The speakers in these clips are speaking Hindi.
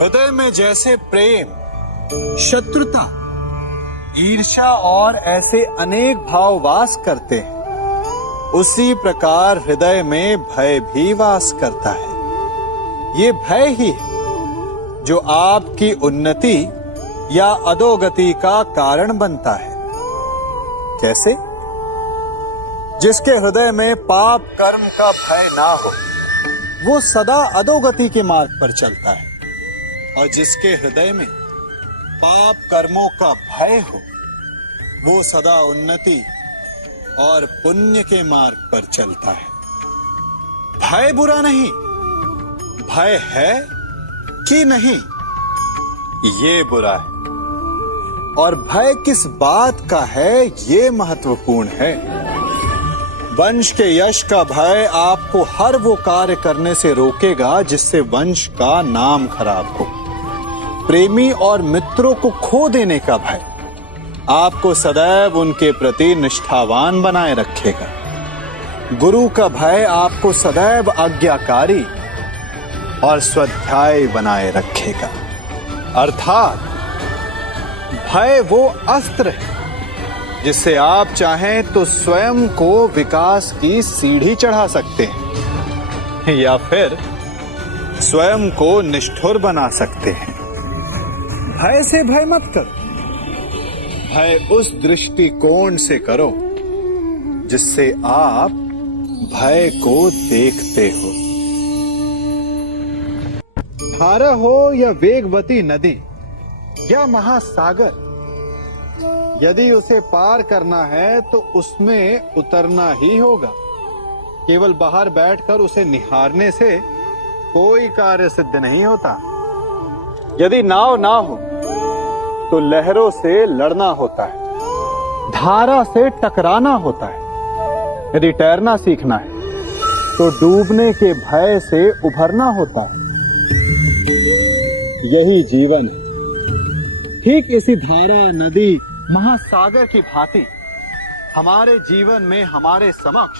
हृदय में जैसे प्रेम, शत्रुता, ईर्ष्या और ऐसे अनेक भाव वास करते हैं, उसी प्रकार हृदय में भय भी वास करता है। ये भय ही है जो आपकी उन्नति या अधोगति का कारण बनता है। कैसे? जिसके हृदय में पाप कर्म का भय ना हो, वो सदा अधोगति के मार्ग पर चलता है, और जिसके हृदय में पाप कर्मों का भय हो, वो सदा उन्नति और पुण्य के मार्ग पर चलता है। भय बुरा नहीं, भय है कि नहीं, ये बुरा है। और भय किस बात का है, ये महत्वपूर्ण है। वंश के यश का भय आपको हर वो कार्य करने से रोकेगा जिससे वंश का नाम खराब हो। प्रेमी और मित्रों को खो देने का भय आपको सदैव उनके प्रति निष्ठावान बनाए रखेगा। गुरु का भय आपको सदैव आज्ञाकारी और स्वाध्यायी बनाए रखेगा। अर्थात भय वो अस्त्र है जिससे आप चाहें तो स्वयं को विकास की सीढ़ी चढ़ा सकते हैं, या फिर स्वयं को निष्ठुर बना सकते हैं। भय से भय मत करो, भय उस दृष्टिकोण से करो जिससे आप भय को देखते हो। धारा हो या वेगवती नदी या महासागर, यदि उसे पार करना है तो उसमें उतरना ही होगा। केवल बाहर बैठकर उसे निहारने से कोई कार्य सिद्ध नहीं होता। यदि नाव ना हो तो लहरों से लड़ना होता है, धारा से टकराना होता है। यदि तैरना सीखना है तो डूबने के भय से उभरना होता है। यही जीवन है। ठीक इसी धारा, नदी, महासागर की भांति हमारे जीवन में हमारे समक्ष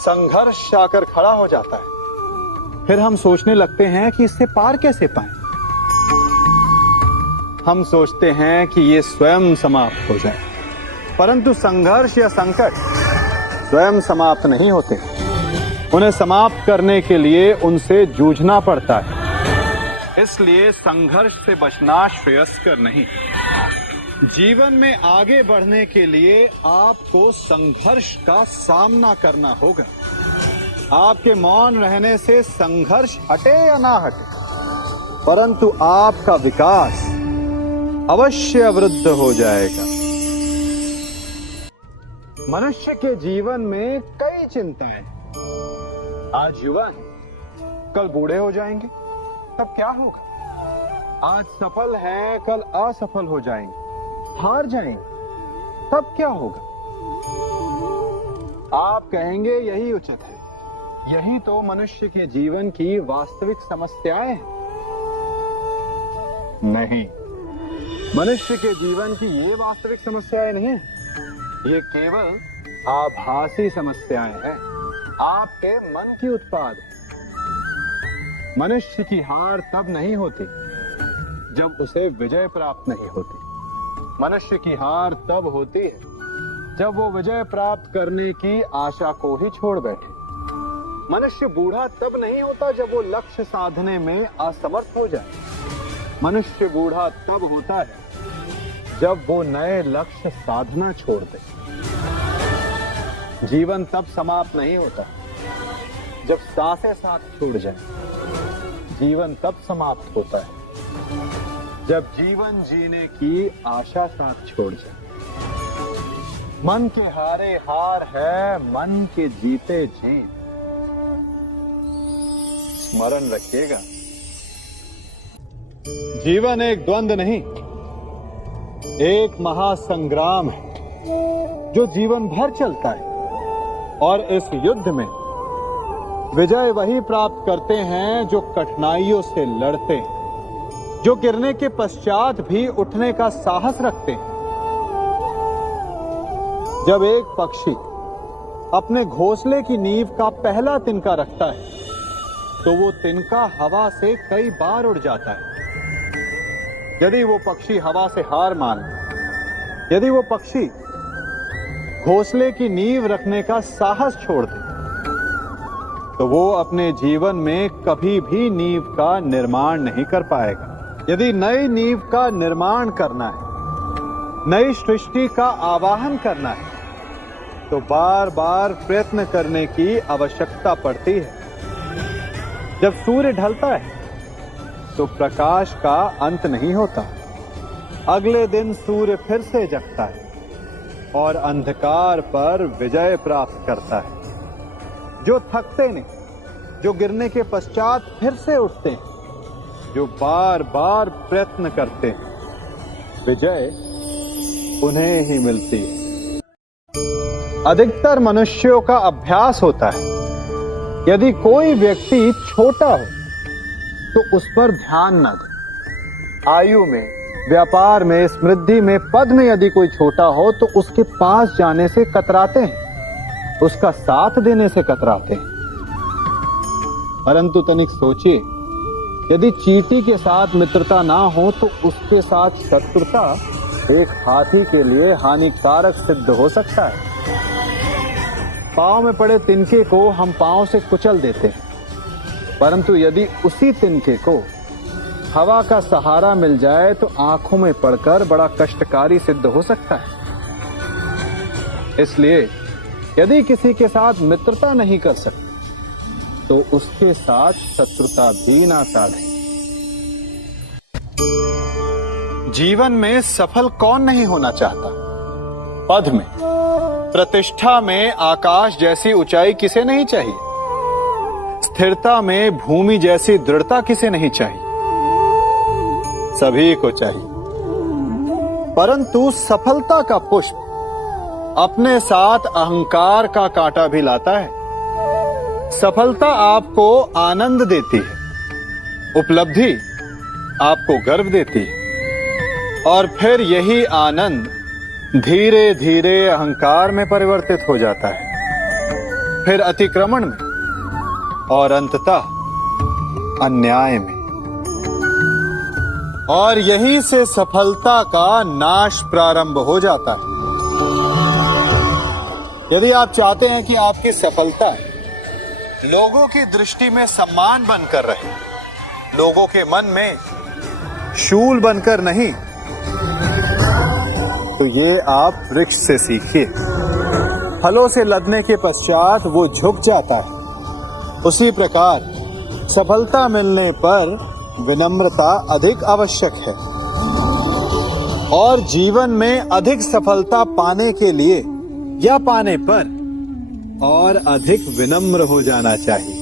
संघर्ष आकर खड़ा हो जाता है। फिर हम सोचने लगते हैं कि इससे पार कैसे पाएं। हम सोचते हैं कि ये स्वयं समाप्त हो जाए, परंतु संघर्ष या संकट स्वयं समाप्त नहीं होते। उन्हें समाप्त करने के लिए उनसे जूझना पड़ता है। इसलिए संघर्ष से बचना श्रेयस्कर नहीं। जीवन में आगे बढ़ने के लिए आपको संघर्ष का सामना करना होगा। आपके मौन रहने से संघर्ष हटे या ना हटे, परंतु आपका विकास अवश्य अवरुद्ध हो जाएगा। मनुष्य के जीवन में कई चिंताएं। आज युवा हैं, कल बूढ़े हो जाएंगे, तब क्या होगा? आज सफल हैं, कल असफल हो जाएंगे, हार जाएंगे, तब क्या होगा? आप कहेंगे यही उचित है। यही तो मनुष्य के जीवन की वास्तविक समस्याएं हैं। नहीं, मनुष्य के जीवन की ये वास्तविक समस्याएं नहीं है। ये केवल आभासी समस्याएं हैं, आपके मन की उत्पाद है। मनुष्य की हार तब नहीं होती जब उसे विजय प्राप्त नहीं होती। मनुष्य की हार तब होती है जब वो विजय प्राप्त करने की आशा को ही छोड़ बैठे। मनुष्य बूढ़ा तब नहीं होता जब वो लक्ष्य साधने में असमर्थ हो जाए। मनुष्य बूढ़ा तब होता है जब वो नए लक्ष्य साधना छोड़ दे। जीवन तब समाप्त नहीं होता जब सांसें साथ छूट जाए। जीवन तब समाप्त होता है जब जीवन जीने की आशा साथ छोड़ जाए। मन के हारे हार है, मन के जीते जीत। स्मरण रखिएगा, जीवन एक द्वंद्व नहीं, एक महासंग्राम है जो जीवन भर चलता है। और इस युद्ध में विजय वही प्राप्त करते हैं जो कठिनाइयों से लड़ते हैं, जो गिरने के पश्चात भी उठने का साहस रखते हैं। जब एक पक्षी अपने घोंसले की नींव का पहला तिनका रखता है तो वो तिनका हवा से कई बार उड़ जाता है। यदि वो पक्षी हवा से हार मान, यदि वो पक्षी घोंसले की नींव रखने का साहस छोड़ दे, तो वो अपने जीवन में कभी भी नींव का निर्माण नहीं कर पाएगा। यदि नई नींव का निर्माण करना है, नई सृष्टि का आवाहन करना है, तो बार बार प्रयत्न करने की आवश्यकता पड़ती है। जब सूर्य ढलता है तो प्रकाश का अंत नहीं होता। अगले दिन सूर्य फिर से जगता है और अंधकार पर विजय प्राप्त करता है। जो थकते नहीं, जो गिरने के पश्चात फिर से उठते हैं, जो बार बार प्रयत्न करते हैं, विजय उन्हें ही मिलती है। अधिकतर मनुष्यों का अभ्यास होता है, यदि कोई व्यक्ति छोटा हो तो उस पर ध्यान न दे। आयु में, व्यापार में, समृद्धि में, पद में यदि कोई छोटा हो तो उसके पास जाने से कतराते हैं, उसका साथ देने से कतराते हैं। परंतु तनिक सोचिए, यदि चींटी के साथ मित्रता ना हो तो उसके साथ शत्रुता एक हाथी के लिए हानिकारक सिद्ध हो सकता है। पांव में पड़े तिनके को हम पांव से कुचल देते हैं, परंतु यदि उसी तिनके को हवा का सहारा मिल जाए तो आंखों में पड़कर बड़ा कष्टकारी सिद्ध हो सकता है। इसलिए यदि किसी के साथ मित्रता नहीं कर सकते तो उसके साथ शत्रुता भी ना साधे। जीवन में सफल कौन नहीं होना चाहता? पद में, प्रतिष्ठा में आकाश जैसी ऊंचाई किसे नहीं चाहिए? स्थिरता में भूमि जैसी दृढ़ता किसे नहीं चाहिए? सभी को चाहिए। परंतु सफलता का पुष्प अपने साथ अहंकार का कांटा भी लाता है। सफलता आपको आनंद देती है, उपलब्धि आपको गर्व देती है, और फिर यही आनंद धीरे धीरे अहंकार में परिवर्तित हो जाता है, फिर अतिक्रमण में और अंततः अन्याय में। और यहीं से सफलता का नाश प्रारंभ हो जाता है। यदि आप चाहते हैं कि आपकी सफलता लोगों की दृष्टि में सम्मान बनकर रहे, लोगों के मन में शूल बनकर नहीं, तो ये आप वृक्ष से सीखिए। फलों से लदने के पश्चात वो झुक जाता है। उसी प्रकार सफलता मिलने पर विनम्रता अधिक आवश्यक है, और जीवन में अधिक सफलता पाने के लिए या पाने पर और अधिक विनम्र हो जाना चाहिए।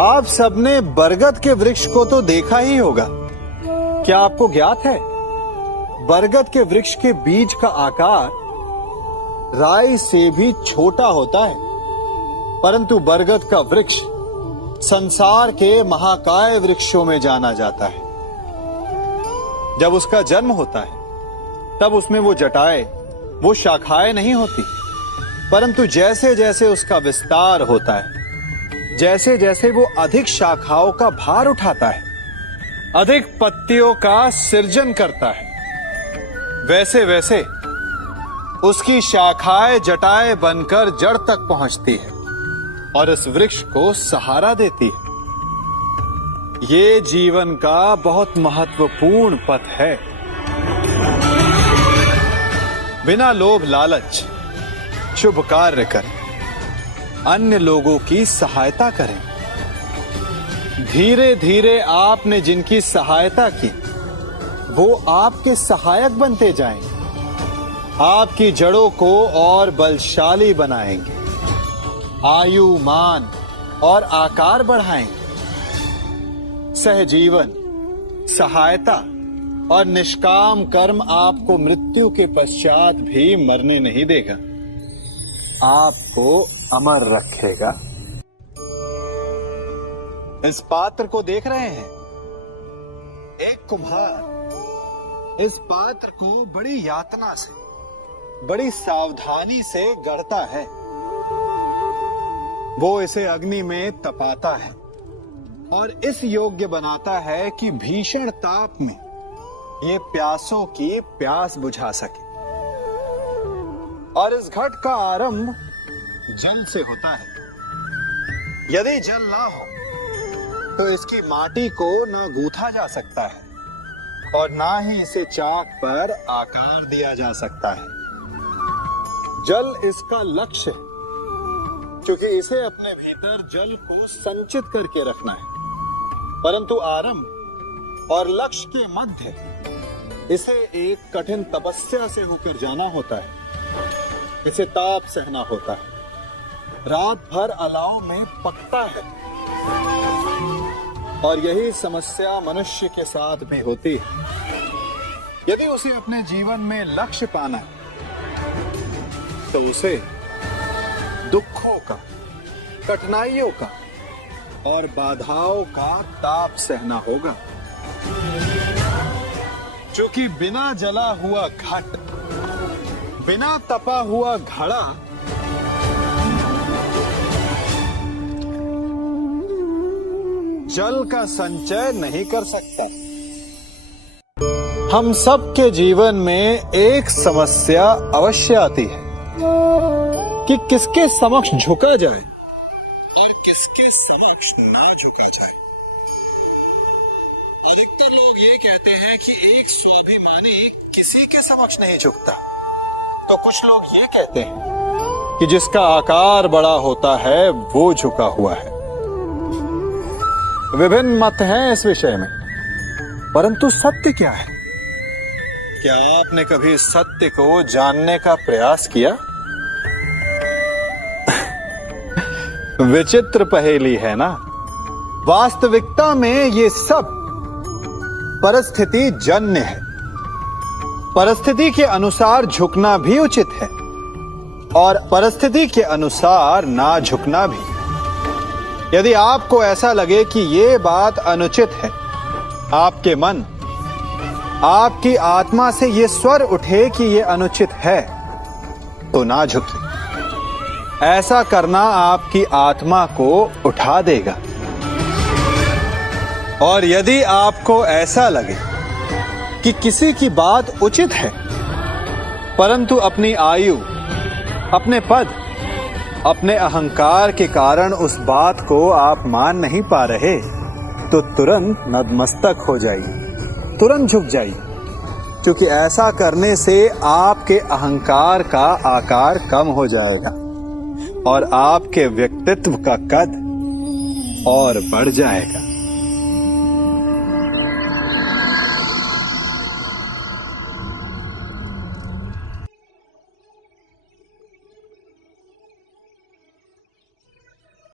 आप सबने बरगद के वृक्ष को तो देखा ही होगा। क्या आपको ज्ञात है, बरगद के वृक्ष के बीज का आकार राई से भी छोटा होता है, परंतु बरगद का वृक्ष संसार के महाकाय वृक्षों में जाना जाता है। जब उसका जन्म होता है तब उसमें वो जटाएं, वो शाखाएं नहीं होती, परंतु जैसे जैसे उसका विस्तार होता है, जैसे जैसे वो अधिक शाखाओं का भार उठाता है, अधिक पत्तियों का सृजन करता है, वैसे वैसे उसकी शाखाएं जटाएं बनकर जड़ तक पहुंचती है और इस वृक्ष को सहारा देती है। ये जीवन का बहुत महत्वपूर्ण पथ है। बिना लोभ लालच शुभ कार्य करें, अन्य लोगों की सहायता करें। धीरे धीरे आपने जिनकी सहायता की वो आपके सहायक बनते जाएंगे, आपकी जड़ों को और बलशाली बनाएंगे, आयु, मान और आकार बढ़ाएंगे। सहजीवन, सहायता और निष्काम कर्म आपको मृत्यु के पश्चात भी मरने नहीं देगा, आपको अमर रखेगा। इस पात्र को देख रहे हैं? एक कुम्हार इस पात्र को बड़ी यातना से, बड़ी सावधानी से गढ़ता है। वो इसे अग्नि में तपाता है और इस योग्य बनाता है कि भीषण ताप में ये प्यासों की प्यास बुझा सके। और इस घट का आरंभ जल से होता है। यदि जल ना हो तो इसकी माटी को न गूंथा जा सकता है और ना ही इसे चाक पर आकार दिया जा सकता है। जल इसका लक्ष्य है, क्योंकि इसे अपने भीतर जल को संचित करके रखना है। परंतु आरंभ और लक्ष्य के मध्य इसे एक कठिन तपस्या से होकर जाना होता है। इसे ताप सहना होता है, रात भर अलाव में पकता है। और यही समस्या मनुष्य के साथ भी होती है। यदि उसे अपने जीवन में लक्ष्य पाना है तो उसे दुखों का, कठिनाइयों का और बाधाओं का ताप सहना होगा। क्योंकि बिना जला हुआ घट, बिना तपा हुआ घड़ा जल का संचय नहीं कर सकता। हम सबके जीवन में एक समस्या अवश्य आती है कि किसके समक्ष झुका जाए और किसके समक्ष ना झुका जाए। अधिकतर लोग ये कहते हैं कि एक स्वाभिमानी किसी के समक्ष नहीं झुकता, तो कुछ लोग ये कहते हैं कि जिसका आकार बड़ा होता है वो झुका हुआ है। विभिन्न मत हैं इस विषय में, परंतु सत्य क्या है? क्या आपने कभी सत्य को जानने का प्रयास किया? विचित्र पहेली है ना। वास्तविकता में ये सब परिस्थिति जन्य है। परिस्थिति के अनुसार झुकना भी उचित है और परिस्थिति के अनुसार ना झुकना भी। यदि आपको ऐसा लगे कि ये बात अनुचित है, आपके मन, आपकी आत्मा से ये स्वर उठे कि ये अनुचित है, तो ना झुकिए। ऐसा करना आपकी आत्मा को उठा देगा। और यदि आपको ऐसा लगे कि किसी की बात उचित है, परंतु अपनी आयु, अपने पद, अपने अहंकार के कारण उस बात को आप मान नहीं पा रहे, तो तुरंत नतमस्तक हो जाइए, तुरंत झुक जाइए। क्योंकि ऐसा करने से आपके अहंकार का आकार कम हो जाएगा और आपके व्यक्तित्व का कद और बढ़ जाएगा।